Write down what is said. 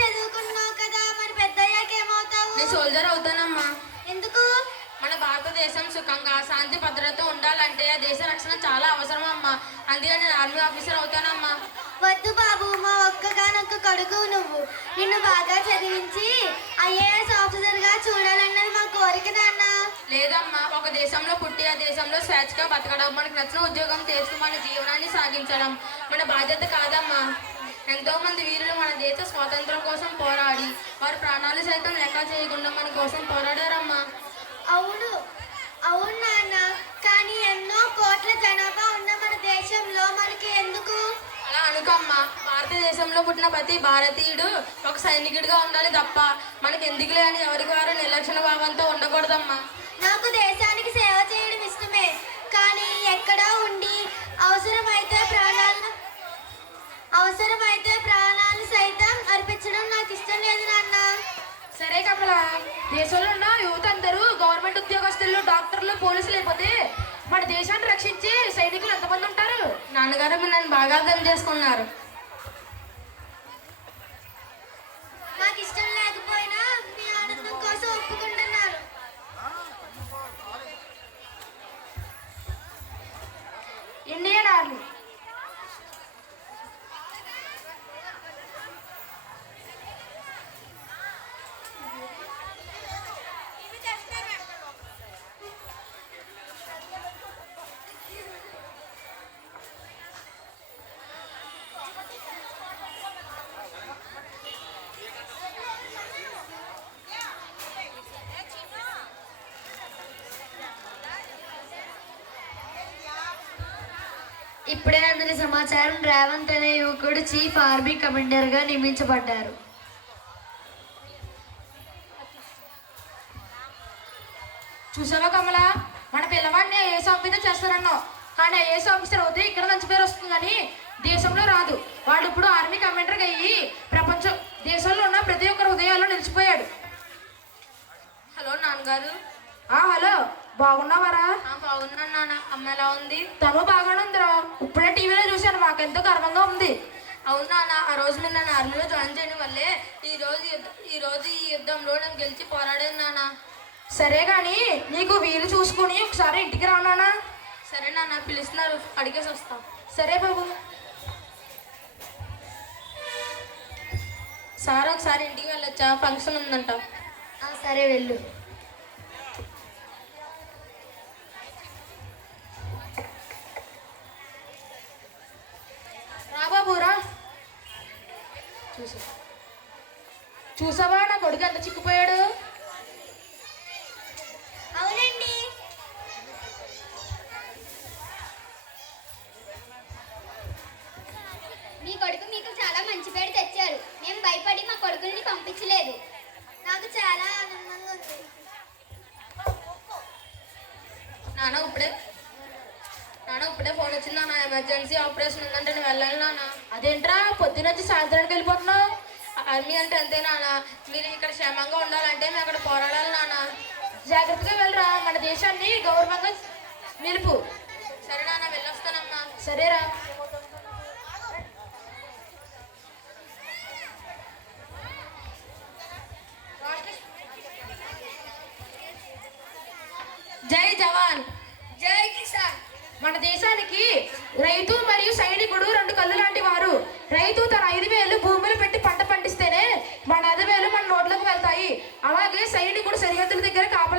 చదువుకున్నావు కదా, మరి పెద్దయ్యాక ఏమవుతావు? నేను సోల్జర్ అవుతానమ్మా. ఎందుకు? మన భారతదేశం సుఖంగా శాంతి భద్రత ఉండాలంటే దేశ రక్షణ చాలా అవసరం అమ్మా. అందుకే నేను ఆర్మీ ఆఫీసర్ అవుతానమ్మా. వద్దు బాబు, మా ఒక్కగానొక్క కొడుకు నువ్వు. నిన్ను బాగా చదివించి ఐఏఎస్ ఆఫీసర్గా చూడాలన్నది మా కోరిక నాన్న. లేదమ్మా, ఒక దేశంలో పుట్టి ఆ దేశంలో స్వేచ్ఛగా బతకడం, మనకు నచ్చిన ఉద్యోగం చేస్తూ మన జీవనాన్ని సాగించడం మన బాధ్యత కాదమ్మా. ఎంతో మంది వీరులు మన దేశ స్వాతంత్రం కోసం పోరాడి వారి ప్రాణాలు సైతం లెక్క చేయకుండా మన కోసం పోరాడారమ్మా. అవును అవును నాన్న, కానీ ఎన్నో కోట్ల జనాభా ఉన్న మన దేశంలో మనకి ఎందుకు? అలా అనుకోమ్మా. భారతదేశంలో పుట్టిన ప్రతి భారతీయుడు ఒక సైనికుడిగా ఉండాలి తప్ప మనకి ఎందుకులే అని ఎవరికి వారు నిర్లక్ష్య భావంతో ఉండకూడదమ్మా. నాకు దేశానికి సేవ చేయడం ఇష్టమే, కానీ ఎక్కడా ఉండి అవసరమైతే ప్రాణాలు సైతం అర్పించడం నాకు ఇష్టం లేదు నాన్న. సరే కమల, దేశంలో ఉన్న యువత అందరూ గవర్నమెంట్ ఉద్యోగస్తులు, డాక్టర్లు, పోలీసులు అయిపోతే మన దేశాన్ని రక్షించే సైనికులు ఎంతమంది ఉంటారు? నాన్నగారు మీరు నన్ను బాగా అర్థం చేసుకున్నారు. నాకు ఇష్టం లేకపోయినా మీ ఆనందం కోసం ఒప్పుకుంటున్నాను. Indian army. ఇప్పుడే అందిన సమాచారం, రేవంత్ అనే యువకుడు చీఫ్ ఆర్మీ కమాండర్ గా నియమించబడ్డారు. చూసావా కమల, మన పిల్లవాడిని ఐఏఎస్ ఆఫీసర్ చేస్తారన్నావు, కానీ ఐఏఎస్ ఆఫీసర్ అవుతే ఇక్కడ మంచి పేరు వస్తుంది కానీ దేశంలో రాదు. వాడు ఇప్పుడు ఆర్మీ కమాండర్గా అయ్యి దేశంలో ఉన్న ప్రతి ఒక్కరి హృదయాల్లో నిలిచిపోయాడు. హలో నాన్నగారు. హలో, బాగున్నావారా? బాగున్నాను నాన్న. అమ్మ ఎలా ఉంది? తను బాగానే ఉందిరా. ఇప్పుడే టీవీలో చూశాను, మాకెంతో గర్వంగా ఉంది. అవును నాన్న, ఆ రోజు మీరు నన్ను ఆర్మీలో జాయిన్ చేయడం వల్లే ఈ రోజు ఈ యుద్ధంలో నేను గెలిచి పోరాడాను నాన్న. సరే కానీ నీకు వీలు చూసుకొని ఒకసారి ఇంటికి రా నాన్న. సరే నాన్న, పిలుస్తున్నారు, అడిగేసి వస్తాం. సరే బాబు. సార్ ఒకసారి ఇంటికి వెళ్ళొచ్చా? ఫంక్షన్ ఉందంట. సరే వెళ్ళు. బాబురా, చూసావా నా కొడుకు ఎంత చిక్కుపోయాడు? అవునండి. మీ కొడుకు మీకు చాలా మంచి పేరు తెచ్చారు. మేము భయపడి మా కొడుకుని పంపించలేదు. నాకు చాలా ఆనందంగా ఉంది. నాన్న ఇప్పుడే ఫోన్ వచ్చింది నాన్న, ఎమర్జెన్సీ ఆపరేషన్ ఉందంటే నేను వెళ్ళాలి నాన్న. అదేంట్రా పొద్దునొచ్చి సాయంత్రానికి వెళ్ళిపోతున్నావు? ఆర్మీ అంటే అంతే నాన్న, మీరు ఇక్కడ క్షేమంగా ఉండాలంటే మేము అక్కడ పోరాడాలి నాన్న. జాగ్రత్తగా వెళ్ళరా, మన దేశాన్ని గౌరవంగా నిలుపు. సరే నాన్న, వెళ్ళొస్తానమ్మా. సరేరా. జై జవాన్ జై కిసాన్. మన దేశానికి రైతు మరియు సైనికుడు రెండు కళ్ళు లాంటి వారు. రైతు తన 5 వేలు భూములు పెట్టి పంట పండిస్తేనే మన 5 వేలు మన నోట్లోకి వెళ్తాయి. అలాగే సైనికుడు సరిహద్దుల దగ్గర కాపలా